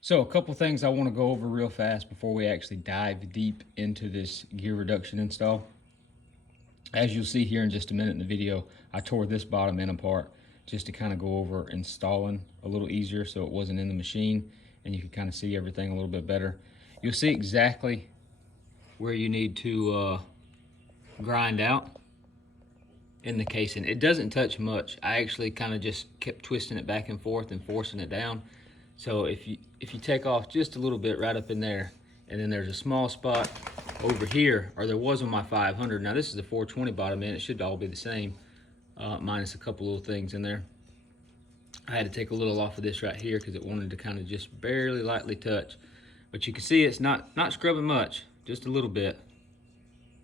So a couple things I want to go over real fast before we actually dive deep into this gear reduction install. As you'll see here in just a minute in the video, I tore this bottom end apart just to kind of go over installing a little easier so it wasn't in the machine and you can kind of see everything a little bit better. You'll see exactly where you need to grind out in the casing. It doesn't touch much. I actually kind of just kept twisting it back and forth and forcing it down. So if you take off just a little bit right up in there, and then there's a small spot over here, or there was on my 500. Now this is the 420 bottom end. It should all be the same, minus a couple little things in there. I had to take a little off of this right here because it wanted to kind of just barely lightly touch. But you can see it's not scrubbing much, just a little bit.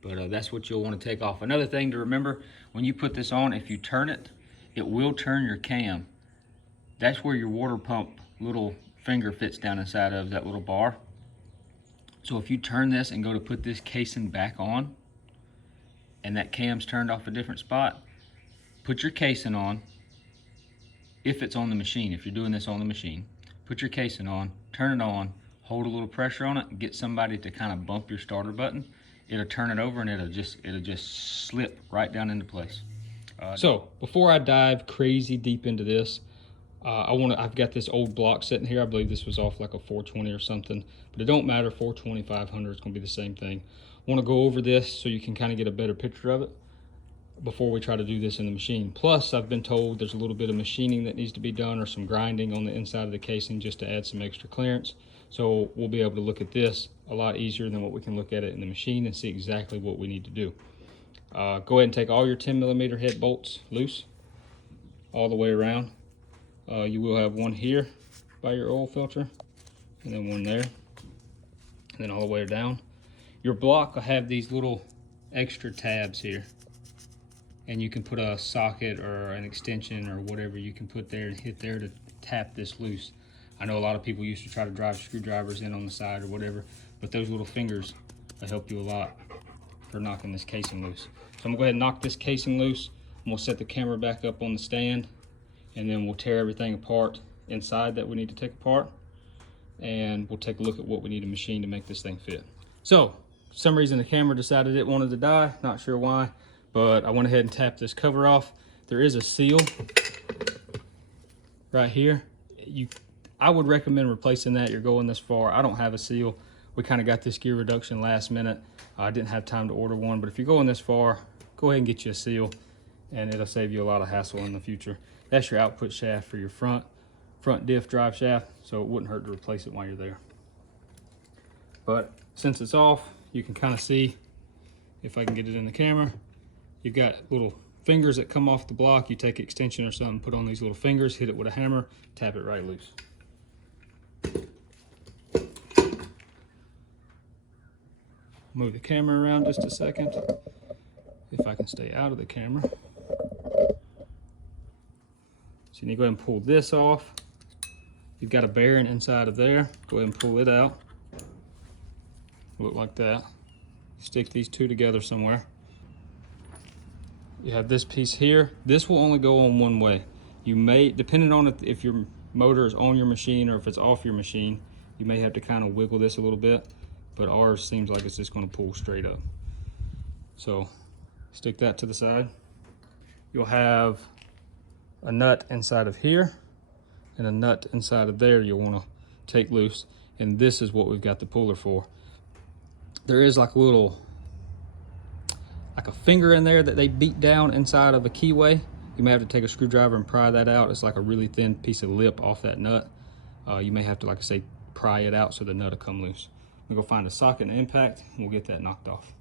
But that's what you'll want to take off. Another thing to remember, when you put this on, if you turn it, it will turn your cam. That's where your water pump little finger fits down inside of that little bar. So if you turn this and go to put this casing back on, and that cam's turned off a different spot, put your casing on. If it's on the machine, if you're doing this on the machine, put your casing on, turn it on, hold a little pressure on it, and get somebody to kind of bump your starter button. It'll turn it over and it'll just slip right down into place. So before I dive crazy deep into this, I've got this old block sitting here. I believe this was off like a 420 or something, but it don't matter. 420, 500, it's gonna be the same thing. I wanna go over this so you can kind of get a better picture of it before we try to do this in the machine. Plus, I've been told there's a little bit of machining that needs to be done or some grinding on the inside of the casing just to add some extra clearance. So we'll be able to look at this a lot easier than what we can look at it in the machine and see exactly what we need to do. Go ahead and take all your 10mm head bolts loose all the way around. You will have one here by your oil filter, and then one there, and then all the way down. Your block will have these little extra tabs here, and you can put a socket or an extension or whatever you can put there and hit there to tap this loose. I know a lot of people used to try to drive screwdrivers in on the side or whatever, but those little fingers will help you a lot for knocking this casing loose. So I'm gonna go ahead and knock this casing loose, and we'll set the camera back up on the stand, and then we'll tear everything apart inside that we need to take apart, and we'll take a look at what we need to machine to make this thing fit. So, for some reason the camera decided it wanted to die, not sure why, but I went ahead and tapped this cover off. There is a seal right here. I would recommend replacing that. You're going this far. I don't have a seal. We kind of got this gear reduction last minute. I didn't have time to order one, but if you're going this far, go ahead and get you a seal, and it'll save you a lot of hassle in the future. That's your output shaft for your front diff drive shaft, so it wouldn't hurt to replace it while you're there. But since it's off, you can kind of see, if I can get it in the camera, you've got little fingers that come off the block. You take an extension or something, put on these little fingers, hit it with a hammer, tap it right loose. Move the camera around just a second, if I can stay out of the camera. So you need to go ahead and pull this off. You've got a bearing inside of there. Go ahead and pull it out. Look like that. Stick these two together somewhere. You have this piece here. This will only go on one way. You may, depending on if your motor is on your machine or if it's off your machine, you may have to kind of wiggle this a little bit, but ours seems like it's just going to pull straight up. So stick that to the side. You'll have a nut inside of here and a nut inside of there you'll want to take loose, and this is what we've got the puller for. There is like a finger in there that they beat down inside of a keyway. You may have to take a screwdriver and pry that out. It's like a really thin piece of lip off that nut. You may have to, like I say, pry it out so the nut will come loose. We'll go find a socket and impact, and we'll get that knocked off.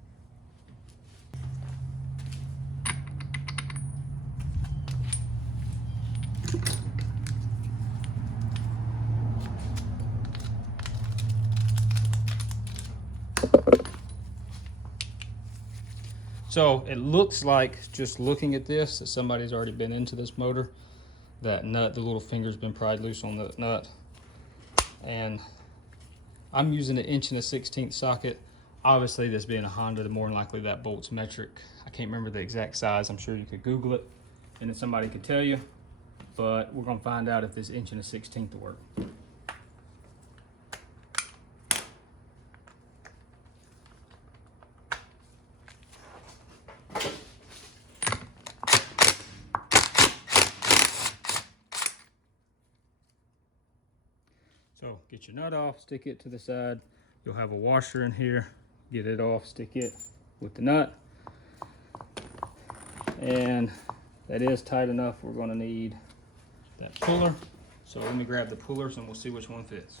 So it looks like, just looking at this, that somebody's already been into this motor. That nut, the little finger's been pried loose on the nut. And I'm using an 1 1/16 socket. Obviously, this being a Honda, more than likely that bolt's metric. I can't remember the exact size. I'm sure you could Google it, and then somebody could tell you. But we're gonna find out if this 1 1/16 will work. So get your nut off, stick it to the side. You'll have a washer in here. Get it off, stick it with the nut. And that is tight enough. We're gonna need that puller. So let me grab the pullers and we'll see which one fits.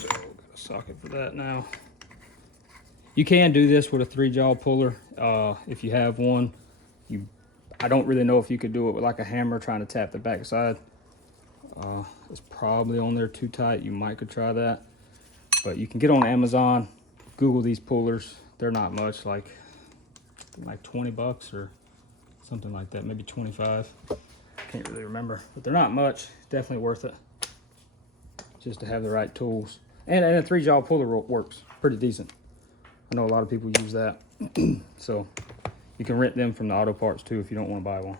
So got a socket for that now. You can do this with a 3-jaw puller if you have one. I don't really know if you could do it with like a hammer trying to tap the back side. It's probably on there too tight. You might could try that. But you can get on Amazon, Google these pullers. They're not much, like 20 bucks or something like that, maybe 25. Can't really remember, but they're not much. Definitely worth it just to have the right tools. And a 3-jaw puller works pretty decent. I know a lot of people use that. So you can rent them from the auto parts too if you don't want to buy one.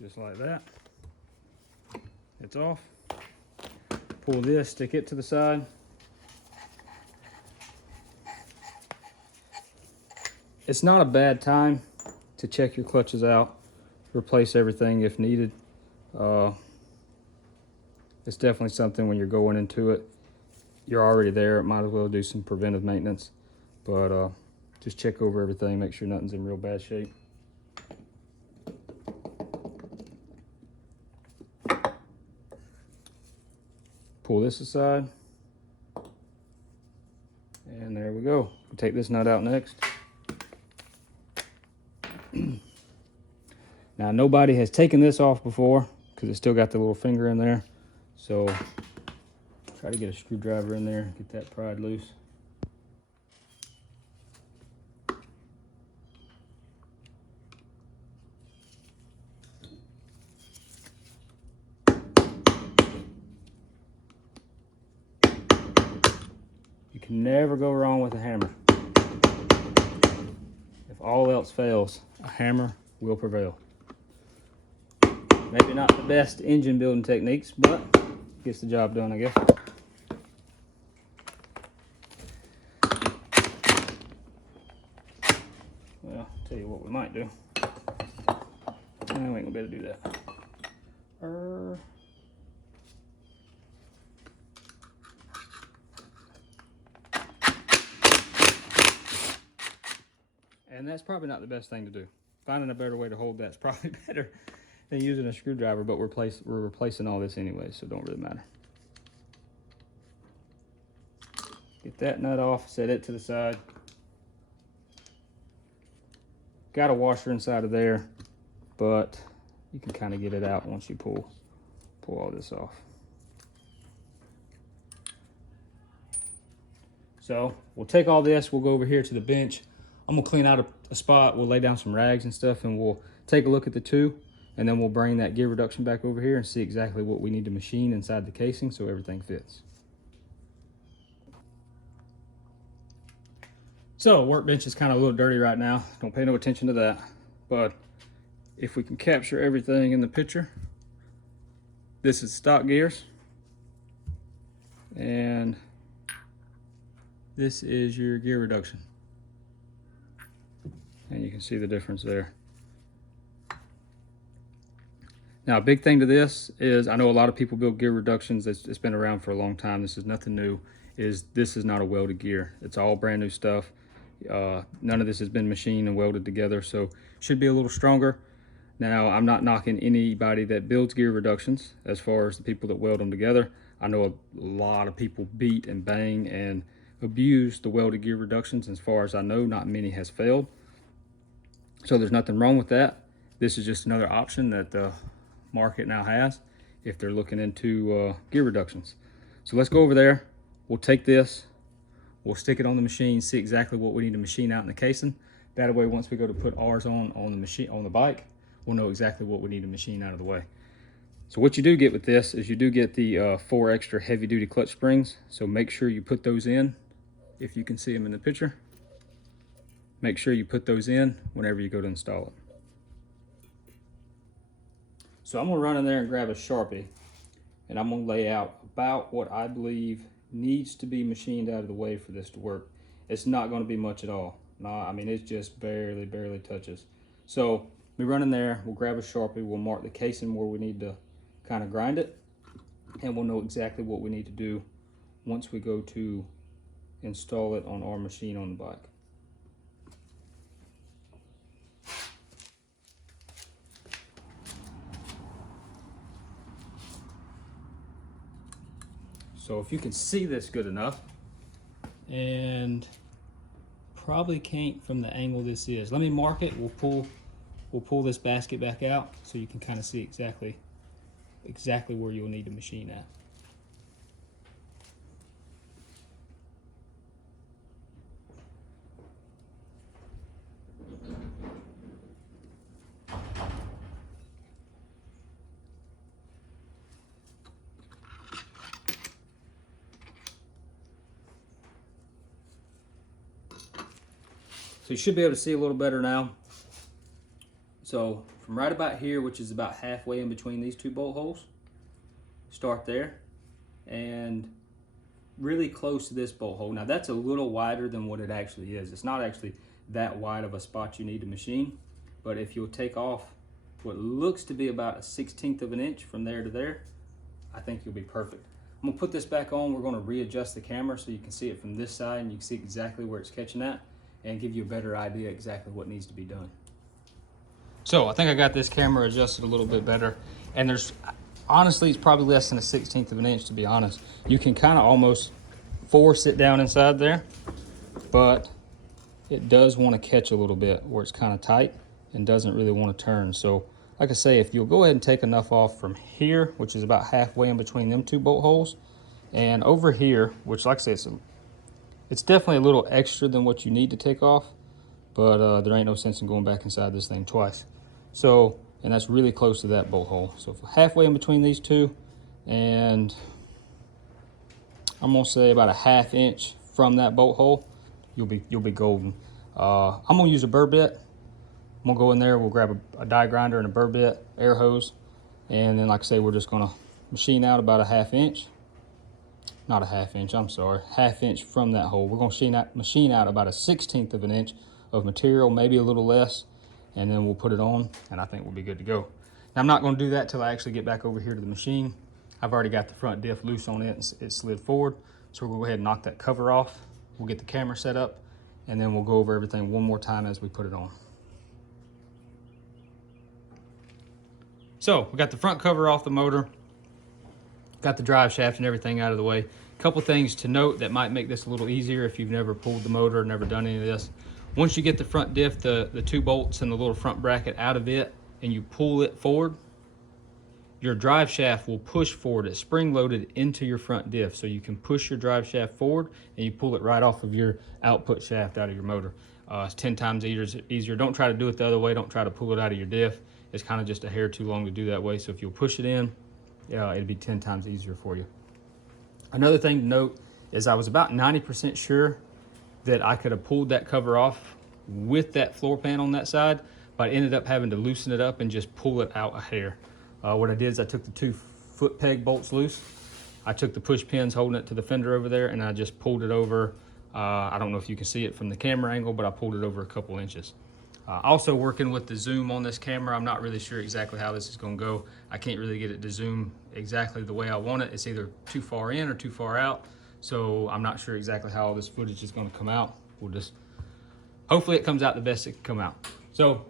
Just like that. It's off. Pull this, stick it to the side. It's not a bad time to check your clutches out, replace everything if needed. It's definitely something when you're going into it, you're already there, might as well do some preventive maintenance. But just check over everything, make sure nothing's in real bad shape. Pull this aside. And there we go. We'll take this nut out next. Now nobody has taken this off before because it's still got the little finger in there. So try to get a screwdriver in there, get that pried loose. You can never go wrong with a hammer. If all else fails, a hammer will prevail. Maybe not the best engine building techniques, but gets the job done, I guess. Well, I'll tell you what we might do. We ain't gonna be able to do that. And that's probably not the best thing to do. Finding a better way to hold that's probably better than using a screwdriver, but we're replacing all this anyway, so it don't really matter. Get that nut off, set it to the side. Got a washer inside of there, but you can kind of get it out once you pull all this off. So we'll take all this, we'll go over here to the bench. I'm gonna clean out a spot, we'll lay down some rags and stuff, and we'll take a look at the two, and then we'll bring that gear reduction back over here and see exactly what we need to machine inside the casing so everything fits. So workbench is kind of a little dirty right now. Don't pay no attention to that. But if we can capture everything in the picture, this is stock gears. And this is your gear reduction. And you can see the difference there. Now, a big thing to this is, I know a lot of people build gear reductions. It's been around for a long time. This is nothing new. This is not a welded gear. It's all brand new stuff. None of this has been machined and welded together, so should be a little stronger. Now, I'm not knocking anybody that builds gear reductions as far as the people that weld them together. I know a lot of people beat and bang and abuse the welded gear reductions. As far as I know, not many has failed. So there's nothing wrong with that. This is just another option that the market now has if they're looking into gear reductions. So let's go over there. We'll take this, we'll stick it on the machine, see exactly what we need to machine out in the casing. That way, once we go to put ours on the machine, on the bike, we'll know exactly what we need to machine out of the way. So what you do get with this is you do get the 4 extra heavy duty clutch springs. So make sure you put those in, if you can see them in the picture. Make sure you put those in whenever you go to install it. So I'm gonna run in there and grab a Sharpie, and I'm gonna lay out about what I believe needs to be machined out of the way for this to work. It's not gonna be much at all. I mean, it just barely touches. So we run in there, we'll grab a Sharpie, we'll mark the casing where we need to kind of grind it, and we'll know exactly what we need to do once we go to install it on our machine on the bike. So if you can see this good enough, and probably can't from the angle this is. Let me mark it. We'll pull this basket back out so you can kind of see exactly where you'll need to machine at. So you should be able to see a little better now. So from right about here, which is about halfway in between these two bolt holes, start there, and really close to this bolt hole. Now that's a little wider than what it actually is. It's not actually that wide of a spot you need to machine, but if you'll take off what looks to be about a 1/16 of an inch from there to there, I think you'll be perfect. I'm gonna put this back on. We're gonna readjust the camera so you can see it from this side and you can see exactly where it's catching at, and give you a better idea exactly what needs to be done. So I think I got this camera adjusted a little bit better, and there's honestly, it's probably less than a 1/16 of an inch, to be honest. You can kind of almost force it down inside there, but it does want to catch a little bit where it's kind of tight and doesn't really want to turn. So like I say, if you'll go ahead and take enough off from here, which is about halfway in between them two bolt holes, and over here, which like I say, it's definitely a little extra than what you need to take off, but there ain't no sense in going back inside this thing twice. So, and that's really close to that bolt hole. So halfway in between these two, and I'm gonna say about a 1/2 inch from that bolt hole, you'll be golden. I'm gonna use a burr bit. I'm gonna go in there, we'll grab a die grinder and a burr bit, air hose, and then like I say, we're just gonna machine out about a 1/2 inch. Not a 1/2 inch, I'm sorry, 1/2 inch from that hole. We're gonna machine out about a 1/16 of an inch of material, maybe a little less, and then we'll put it on, and I think we'll be good to go. Now I'm not gonna do that till I actually get back over here to the machine. I've already got the front diff loose on it, and it slid forward. So we'll go ahead and knock that cover off. We'll get the camera set up, and then we'll go over everything one more time as we put it on. So we got the front cover off the motor, got the drive shaft and everything out of the way. A couple things to note that might make this a little easier if you've never pulled the motor, never done any of this. Once you get the front diff, the two bolts and the little front bracket out of it, and you pull it forward, your drive shaft will push forward. It's spring loaded into your front diff, so you can push your drive shaft forward and you pull it right off of your output shaft out of your motor. It's 10 times easier. Don't try to do it the other way. Don't try to pull it out of your diff. It's kind of just a hair too long to do that way. So if you'll push it in, it'll be 10 times easier for you. Another thing to note is I was about 90% sure that I could have pulled that cover off with that floor pan on that side, but I ended up having to loosen it up and just pull it out a hair. What I did is I took the 2 foot peg bolts loose. I took the push pins holding it to the fender over there, and I just pulled it over. I don't know if you can see it from the camera angle, but I pulled it over a couple inches. Also working with the zoom on this camera, I'm not really sure exactly how this is going to go. I can't really get it to zoom exactly the way I want it. It's either too far in or too far out, so I'm not sure exactly how all this footage is going to come out. We'll just, hopefully it comes out the best it can come out. So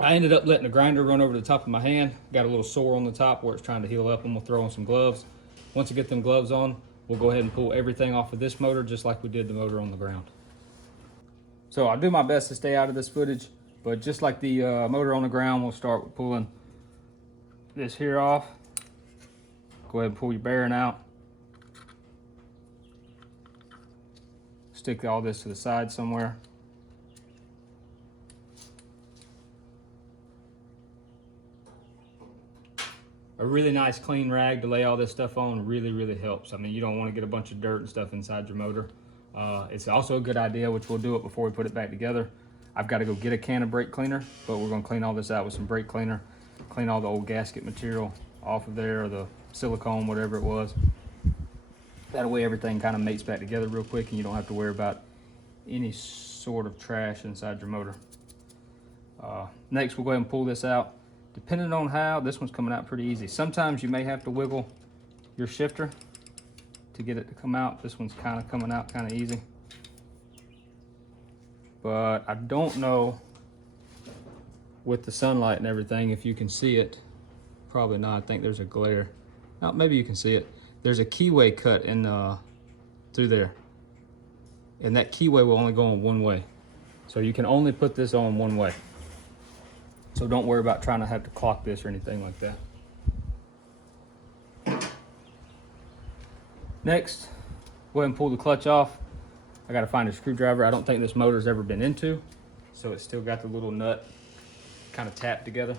I ended up letting the grinder run over the top of my hand. Got a little sore on the top where it's trying to heal up. I'm gonna throw on some gloves. Once I get them gloves on, we'll go ahead and pull everything off of this motor just like we did the motor on the ground. So I'll do my best to stay out of this footage, but just like the motor on the ground, we'll start with pulling this here off. Go ahead and pull your bearing out. Stick all this to the side somewhere. A really nice clean rag to lay all this stuff on really helps. I mean, you don't want to get a bunch of dirt and stuff inside your motor. It's also a good idea, which we'll do it before we put it back together. I've got to go get a can of brake cleaner, but we're going to clean all this out with some brake cleaner. Clean all the old gasket material off of there, or the silicone, whatever it was. That way everything kind of mates back together real quick, and you don't have to worry about any sort of trash inside your motor. Next, we'll go ahead and pull this out. Depending on how, this one's coming out pretty easy. Sometimes you may have to wiggle your shifter to get it to come out. This one's kind of coming out kind of easy. But I don't know with the sunlight and everything if you can see it. Probably not. I think there's a glare. No, maybe you can see it. There's a keyway cut in through there, and that keyway will only go on one way, so you can only put this on one way. So don't worry about trying to have to clock this or anything like that. Next, go ahead and pull the clutch off. I got to find a screwdriver. I don't think this motor's ever been into, so it's still got the little nut kind of tapped together.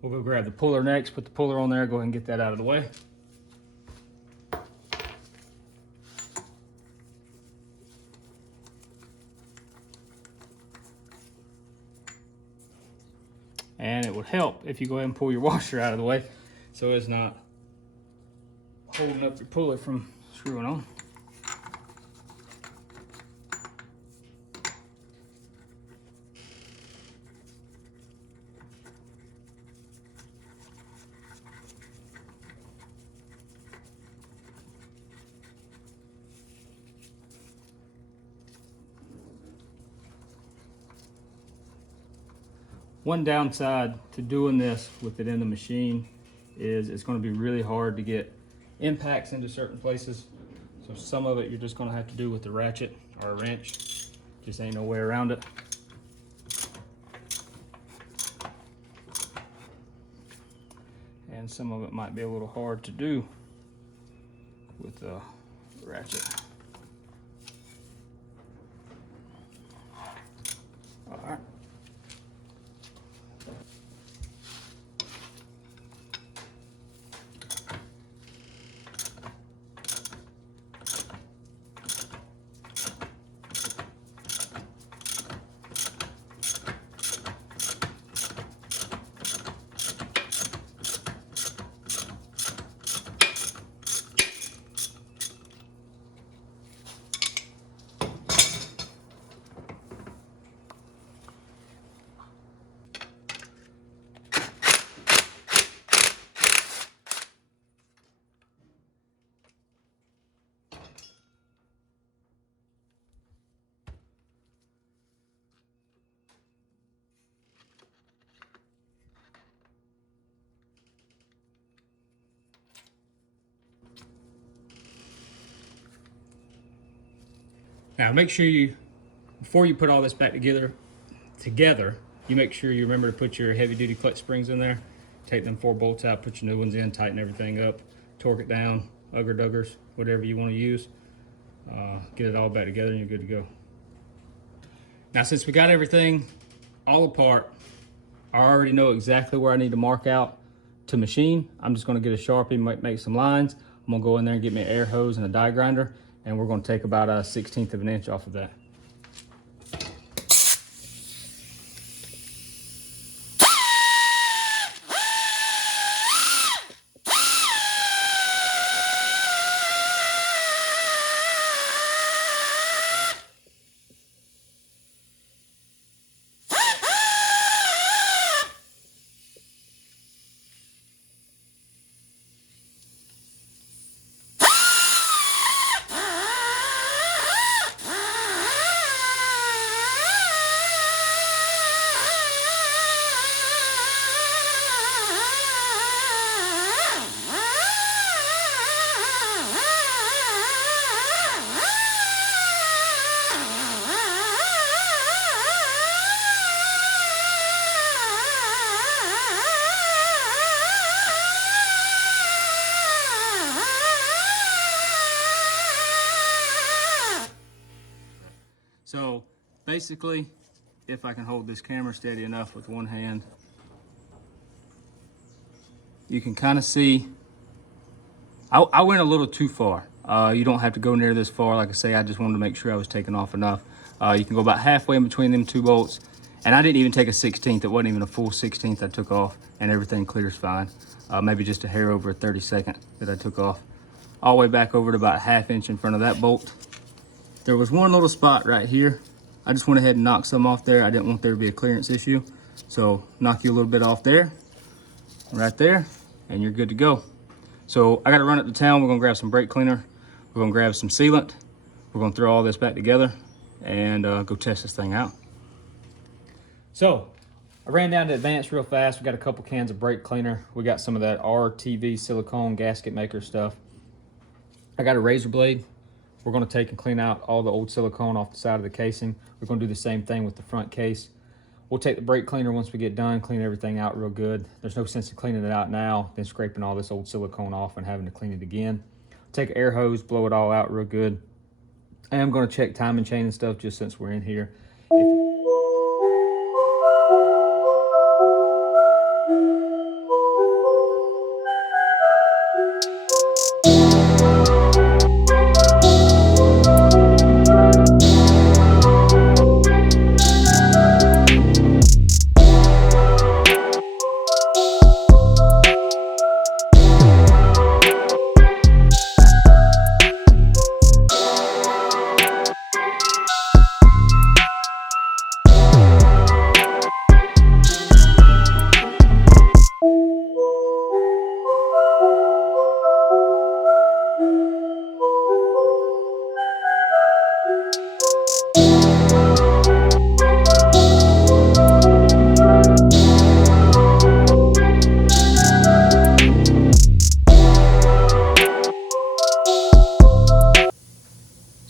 We'll go grab the puller next, put the puller on there, go ahead and get that out of the way. And it would help if you go ahead and pull your washer out of the way so it's not holding up your puller from screwing on. One downside to doing this with it in the machine is it's going to be really hard to get impacts into certain places. So some of it you're just going to have to do with the ratchet or a wrench. Just ain't no way around it. And some of it might be a little hard to do with the ratchet. All right. Now make sure you, before you put all this back together, you make sure you remember to put your heavy duty clutch springs in there. Take them 4 bolts out, put your new ones in, tighten everything up, torque it down, ugger-duggers, whatever you want to use. Get it all back together and you're good to go. Now since we got everything all apart, I already know exactly where I need to mark out to machine. I'm just going to get a Sharpie, make some lines. I'm going to go in there and get me an air hose and a die grinder, and we're going to take about a 1/16 of an inch off of that. basically, if I can hold this camera steady enough with one hand, you can kind of see, I went a little too far. You don't have to go near this far. Like I say, I just wanted to make sure I was taking off enough. You can go about halfway in between them two bolts. And I didn't even take a 16th. It wasn't even a full 16th I took off, and everything clears fine. Maybe just a hair over a 32nd that I took off. All the way back over to about a ½ inch in front of that bolt. There was one little spot right here. I just went ahead and knocked some off there. I didn't want there to be a clearance issue. So knock you a little bit off there, right there, and you're good to go. So I gotta run up to town. We're gonna grab some brake cleaner. We're gonna grab some sealant. We're gonna throw all this back together and go test this thing out. So I ran down to Advance real fast. We got a couple cans of brake cleaner. We got some of that RTV silicone gasket maker stuff. I got a razor blade. We're gonna take and clean out all the old silicone off the side of the casing. We're gonna do the same thing with the front case. We'll take the brake cleaner once we get done, clean everything out real good. There's no sense in cleaning it out now, then scraping all this old silicone off and having to clean it again. Take an air hose, blow it all out real good. I am gonna check timing chain and stuff just since we're in here.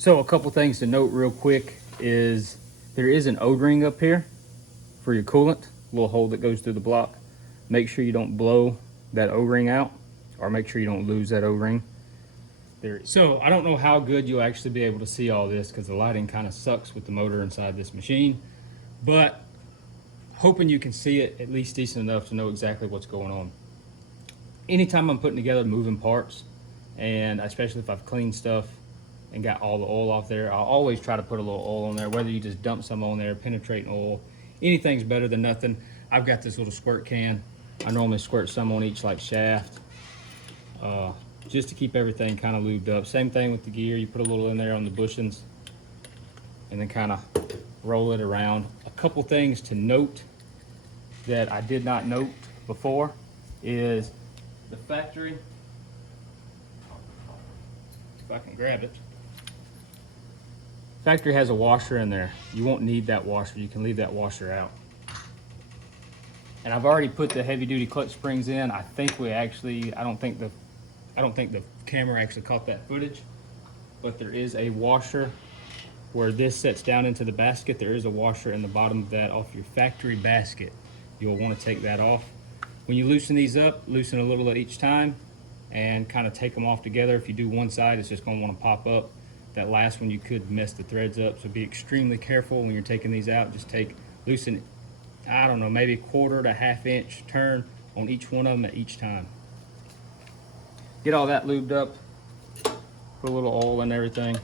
So a couple things to note real quick is there is an O-ring up here for your coolant, a little hole that goes through the block. Make sure you don't blow that O-ring out, or make sure you don't lose that O-ring. So I don't know how good you'll actually be able to see all this because the lighting kind of sucks with the motor inside this machine, but hoping you can see it at least decent enough to know exactly what's going on. Anytime I'm putting together moving parts, and especially if I've cleaned stuff and got all the oil off there, I'll always try to put a little oil on there, whether you just dump some on there, penetrating oil. Anything's better than nothing. I've got this little squirt can. I normally squirt some on each like shaft, just to keep everything kind of lubed up. Same thing with the gear. You put a little in there on the bushings and then kind of roll it around. A couple things to note that I did not note before is the factory, if I can grab it, factory has a washer in there. You won't need that washer. You can leave that washer out. And I've already put the heavy duty clutch springs in. I think we actually, I don't think the camera actually caught that footage, but there is a washer where this sets down into the basket. There is a washer in the bottom of that off your factory basket. You'll want to take that off. When you loosen these up, loosen a little at each time and kind of take them off together. If you do one side, it's just going to want to pop up. That last one, you could mess the threads up, so be extremely careful when you're taking these out. Just loosen, I don't know, maybe 1/4 to 1/2 inch turn on each one of them at each time. Get all that lubed up, put a little oil and everything.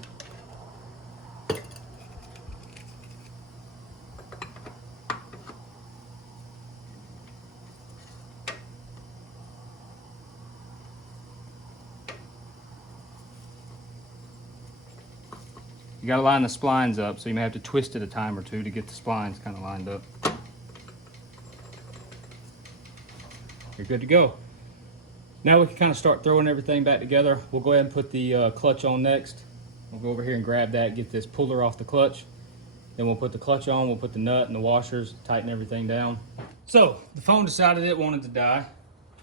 You gotta line the splines up, so you may have to twist it a time or two to get the splines kind of lined up. You're good to go. Now we can kind of start throwing everything back together. We'll go ahead and put the clutch on next. We'll go over here and grab that, get this puller off the clutch. Then we'll put the clutch on, we'll put the nut and the washers, tighten everything down. So the phone decided it wanted to die,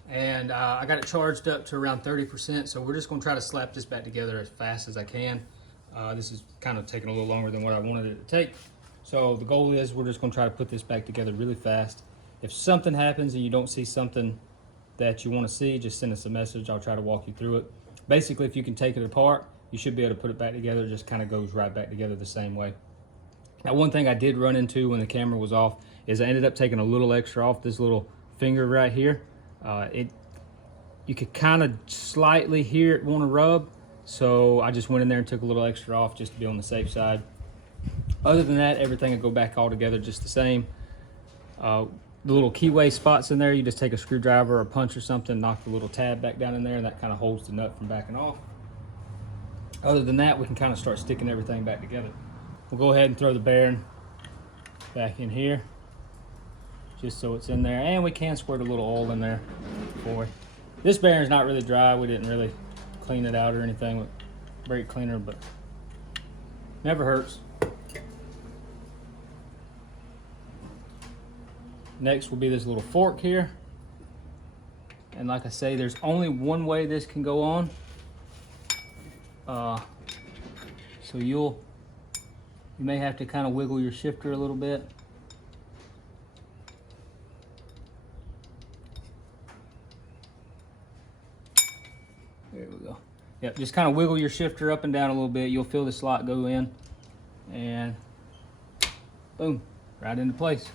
and I got it charged up to around 30%, so we're just gonna try to slap this back together as fast as I can. This is kind of taking a little longer than what I wanted it to take. So the goal is we're just gonna try to put this back together really fast. If something happens and you don't see something that you want to see, just send us a message. I'll try to walk you through it. Basically, if you can take it apart, you should be able to put it back together. It just kind of goes right back together the same way. Now, one thing I did run into when the camera was off is I ended up taking a little extra off this little finger right here. You could kind of slightly hear it want to rub, so I just went in there and took a little extra off just to be on the safe side. Other than that, everything will go back all together just the same. The little keyway spots in there, you just take a screwdriver or a punch or something, knock the little tab back down in there, and that kind of holds the nut from backing off. Other than that, we can kind of start sticking everything back together. We'll go ahead and throw the bearing back in here, just so it's in there, and we can squirt a little oil in there for it. This bearing's not really dry. We didn't really clean it out or anything with brake cleaner, but never hurts. Next will be this little fork here, and like I say, there's only one way this can go on. So you may have to kind of wiggle your shifter a little bit. There we go. Yep, just kind of wiggle your shifter up and down a little bit. You'll feel the slot go in, and boom, right into place.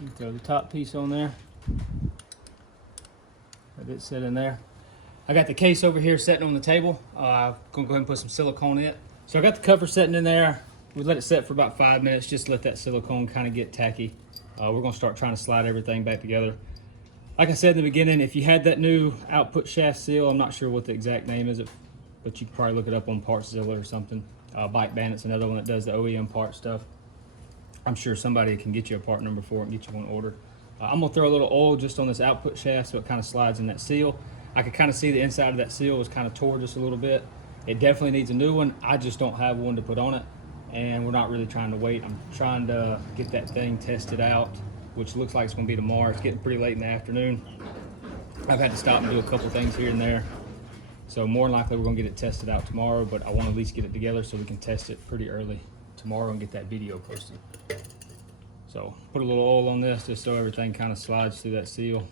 You throw the top piece on there. Let it sit in there. I got the case over here sitting on the table. I'm gonna go ahead and put some silicone in it. So I got the cover sitting in there. We let it set for about 5 minutes, just to let that silicone kind of get tacky. We're gonna start trying to slide everything back together. Like I said in the beginning, if you had that new output shaft seal, I'm not sure what the exact name is, but you can probably look it up on Partzilla or something. Bike Bandit's another one that does the OEM part stuff. I'm sure somebody can get you a part number for it and get you one order. I'm gonna throw a little oil just on this output shaft so it kind of slides in that seal. I could kind of see the inside of that seal was kind of tore just a little bit. It definitely needs a new one. I just don't have one to put on it, and we're not really trying to wait. I'm trying to get that thing tested out, which looks like it's gonna be tomorrow. It's getting pretty late in the afternoon. I've had to stop and do a couple things here and there. So more than likely we're gonna get it tested out tomorrow, but I want to at least get it together so we can test it pretty early tomorrow and get that video posted. So put a little oil on this just so everything kind of slides through that seal.